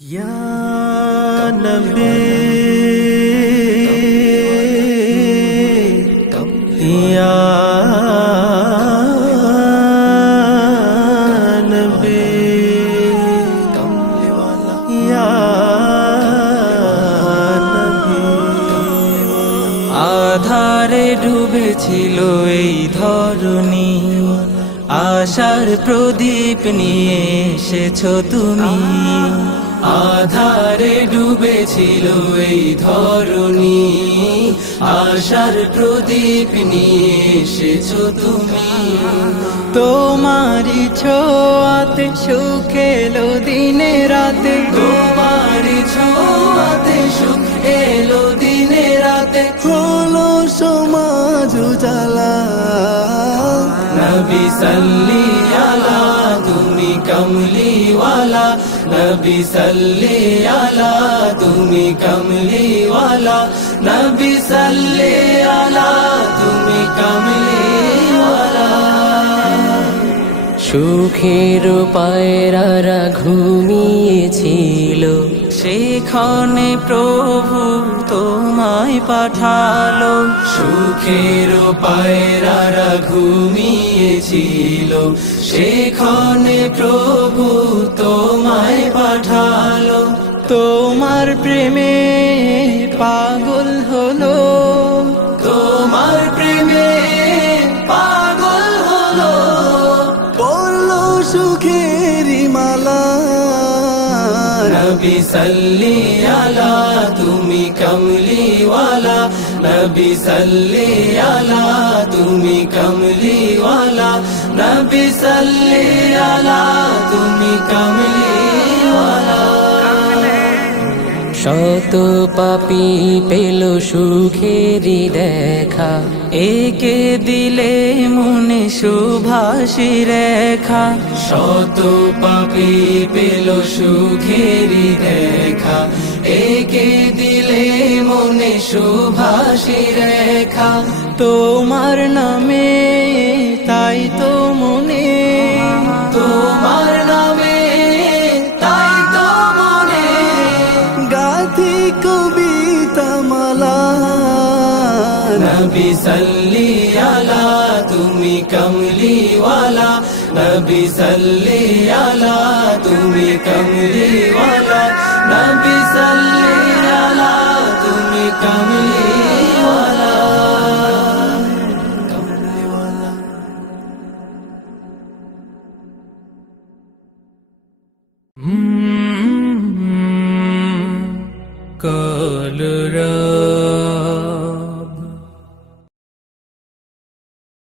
या नबी या नबी या नबी আধারে ডুবেছিল এই ধরণী, আশার প্রদীপ নিয়ে এসেছো তুমি। আধারে ডুবেছিল এই ধরণী, আশার প্রদীপ নিয়ে এসেছো তুমি। তোমারই ছোঁয়াতে সুখ এলো দিনে রাতে, তোমারই ছোঁয়াতে সুখ এলো দিনে রাতে। হলো সমাজ উজালা, নবী সাল্লি আলা তুমি কমলিওয়ালা, নবী সাল্লি আলা তুমি কমলিওয়ালা, নবী সাল্লি আলা তুমি কমলিওয়ালা। সুখের পায়রারা ঘুমিয়েছিল, সেখানে প্রভু তোমায় পাঠালো। সুখের পায়রারা ঘুমিয়েছিল, সেখানে প্রভু তোমায় পাঠালো। তোমার প্রেমে পাগল হলো, তোমার প্রেমে পাগল হলো। পড়লো সুখেরি মালা, নবী সাল্লি আলা তুমি কমলিওয়ালা, নবী সাল্লি আলা তুমি কমলিওয়ালা, নবী সাল্লি আলা তুমি কমলিওয়ালা। শত পাপী পেল সুখেরি দেখা, একে দিলে মনে সুভাষী রেখা। শত পাপী পেল সুখেরি দেখা, একে দিলে মনে সুভাষী রেখা। তোমার নামে তাই তো মনে, তোমার নামে তাই তো মনে গাথি কবিতা মালা। নবী সাল্লি আলা তুমি কমলিওয়ালা, নবী সাল্লি আলা তুমি কমলিওয়ালা, নবী সাল্লি আলা তুমি কমলিওয়ালা। কলরা